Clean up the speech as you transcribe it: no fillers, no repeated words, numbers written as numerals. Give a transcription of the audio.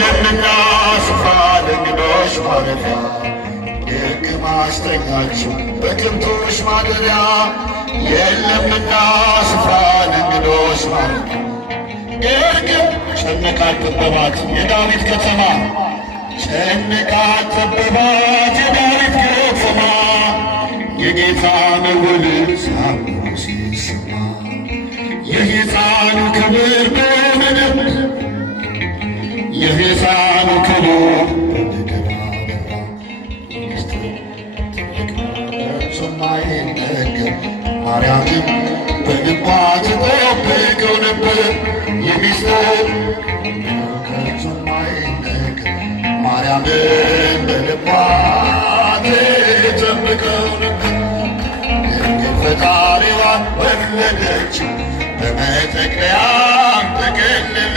የለምና ስፍራ ለእንግዶች ማረፊያ ደግ ማስተኛችሁ በከብቶች ማደሪያ የለምና ስፍራ ለእንግዶች ማረፊያ ግን ጨነቃት ጠበባት የዳዊት ከተማ ጨነቃት ጠበባት የዳዊት ከተማ የጌታ መወለድ ሳምሮ ሲሰማ የሕፃኑ ክብር በምድር የሕፃኑ ክብር በምድር አበራ ሚስጥር ትልቅ የማይነገር ማርያምም በልቧ ትጠብቀው ነበር የሚስጥር ከቶ የማይነገር ማርያምን በልቧ ትጠብቀው ነበር። ድንግል ፈጣሪዋን ወለደች በመጠቅለያም ተገለጠች